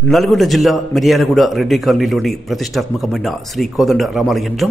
నల్గొండ జిల్లా మిర్యాలగూడ రెడ్డి కాలనీలోని ప్రతిష్టాత్మకమైన శ్రీ కోదండ రామాలయంలో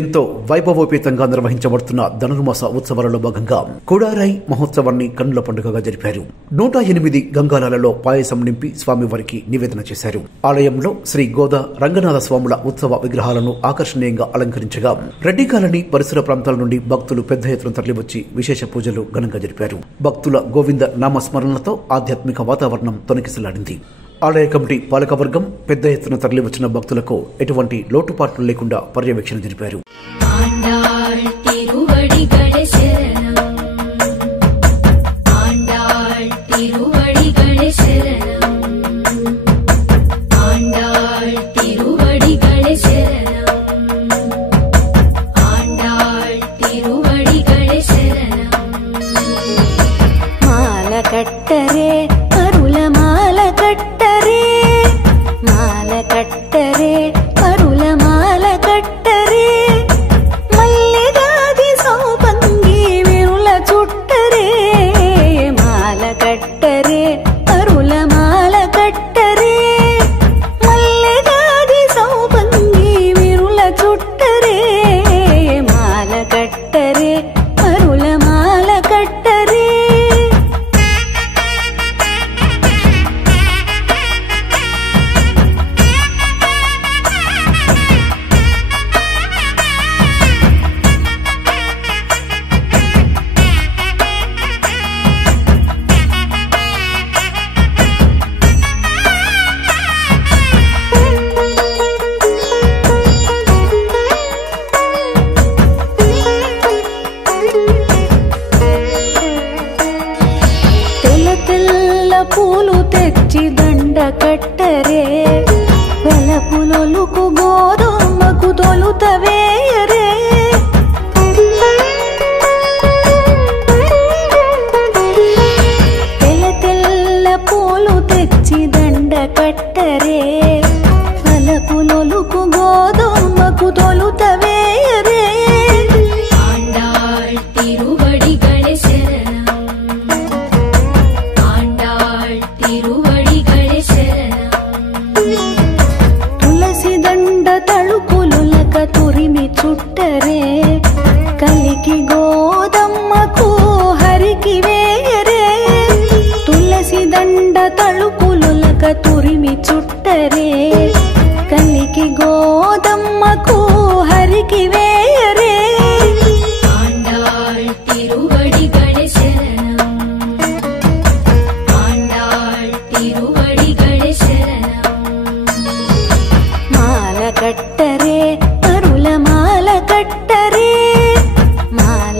ఎంతో వైభవోపేతంగా నిర్వహించబడుతున్న ధనుర్మాస ఉత్సవాలలో భాగంగా కుడారాయి మహోత్సవాన్ని కన్నుల పండుగగా జరిపారు. 108 గంగాలాలలో పాయసం నింపి స్వామివారికి నివేదన చేశారు. ఆలయంలో శ్రీ గోదా రంగనాథ స్వాముల ఉత్సవ విగ్రహాలను ఆకర్షణీయంగా అలంకరించగా రెడ్డి కాలనీ పరిసర ప్రాంతాల నుండి భక్తులు పెద్ద ఎత్తున తరలివచ్చి విశేష పూజలు ఘనంగా జరిపారు. భక్తుల గోవింద నామస్మరణలతో ఆధ్యాత్మిక వాతావరణం తొణికిసలాడింది. ఆలయ కమిటీ పాలకవర్గం పెద్ద ఎత్తున తరలివచ్చిన భక్తులకు ఎటువంటి లోటుపాట్లు లేకుండా పర్యవేక్షణ జరిపారు. పూలు తెచ్చి దండ కట్టరే వెలపులొలుకు గోధుమకు తొలుతవేయరే తెల్ల తెల్ల పూలు తెచ్చి దండ కట్టరే వెలపులొలుకు గోధుమకు తొలుతవేయరే ತುರಿಮಿ ಚುಟ್ಟರೆ ಕಲಿಕಿ ಗೋದಮ್ಮಕು ಹರಿಕಿ ವೇಯರೆ ತುಳಸಿ ದಂಡ ತಳುಕುಲುಲಕ ತುರಿಮಿ ಚುಟ್ಟರೆ ಕಲಿಕಿ ಗೋದಮ್ಮಕು ಹರಿಕಿ ವೇಯರೆ ಆಂಡಾಳ್ ತಿರುವಡಿಗಳೇ ಶರಣಂ ಆಂಡಾಳ್ ತಿರುವಡಿಗಳೇ ಶರಣಂ ಮಾಲ ಕಟ್ಟರೆ ಮಾಲ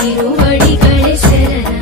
తిరువడిగళే శరణం.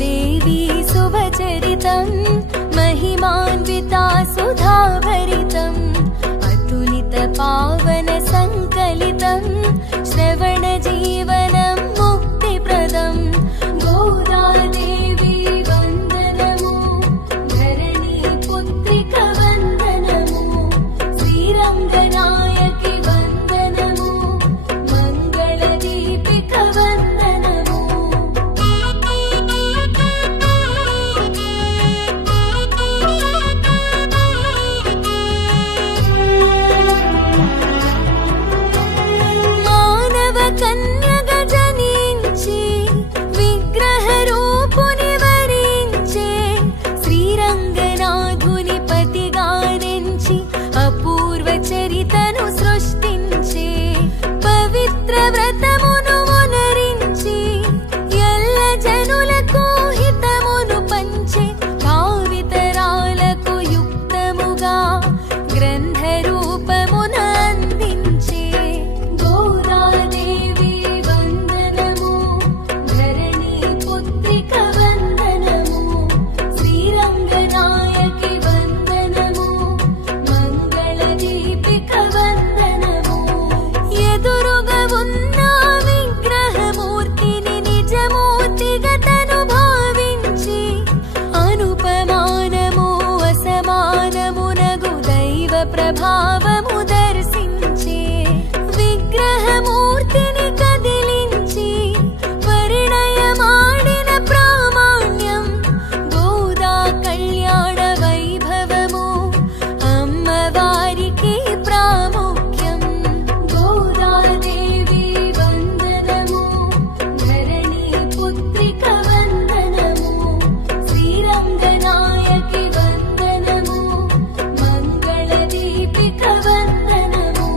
देवी शुभचरितं महिमान्विता सुधाभरितम् अतुलित पावन संकलितं श्रवणजीवनं मुक्तिप्रदम् गोदा देवी वन्दनमु धरणी पुत्रिक वन्दनमु श्रीरङ्गनायकि वन्दनमु मङ्गलदीपिक वन्दनमु. కన్యగ జనించి విగ్రహ రూపుని వరించి శ్రీరంగనాథుని పతిగానించి అపూర్వ చరితను సృష్టించి పవిత్ర వ్రతమును మునరించి ఎల్ల జనులకు హితమును పంచి భావితరాలకు యుక్తముగా గ్రంథ రూపమున అందించి ప్రభావము దర్శించి విగ్రహమూర్తిని కదిలించి పరిణయమాడిన ప్రామాణ్యం గోదా కళ్యాణ వైభవము అమ్మవారికి ప్రాముఖ్యం. గోదా దేవి వందనము ధరణి పుత్రిక వందనము శ్రీరంగనాయకి వందనము దీపిక వందనము.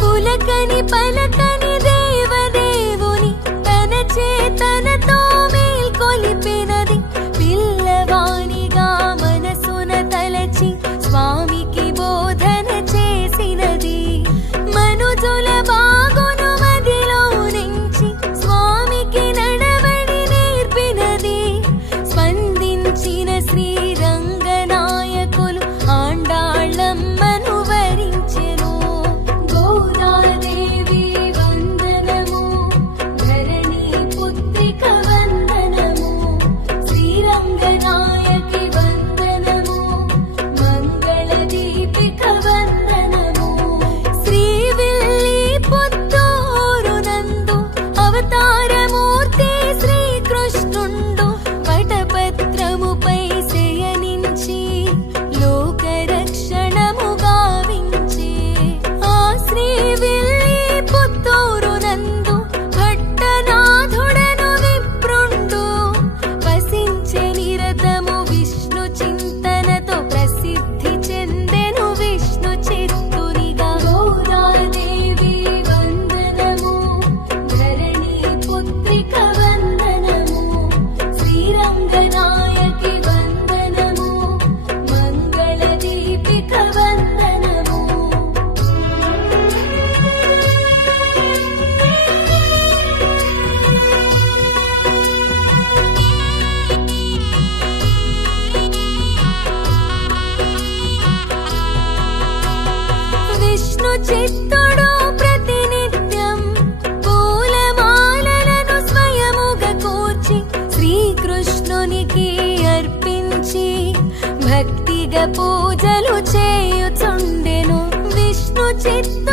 పులకని పలకని దేవదేవుని తన చేతనతో మేల్కొలిపినది పిల్లవానిగా మనసున తలచి స్వామికి బోధన చేసినది మనుజుల బాగును మదిలో నుంచి స్వామికి నడవడి నేర్పినది స్పందించిన శ్రీరంగనాయకులు ఆండాళ్ళమ్మను వరించెను. గోదాదేవి వందనము ధరణి పుత్రిక వందనము శ్రీరంగనాయకి వందనము మంగళదీపిక వందనము. శ్రీవిల్లి పుత్తూరునందు అవతారమూర్తి శ్రీకృష్ణుండు పటపత్రముపై శయనించి లోకరక్షణము గావించి ఆ శ్రీవిల్లి పుత్తూరునందు భట్టనాథుడను విప్రుండు వసించే నిరతము విష్ణు చింతనతో ప్రసిద్ధి చెందెను విష్ణు చిత్తునిగా. గోదాదేవి వందనము ధరణి పుత్రిక వందనము శ్రీరంగనాయకి వందనము మంగళదీపిక వందనము. విష్ణు చిత్తుడు ప్రతినిత్యం పూలమాలలను స్వయముగా కూర్చి శ్రీకృష్ణునికి అర్పించి భక్తిగా పూజలు చేయుచుండెను. విష్ణు చిత్తు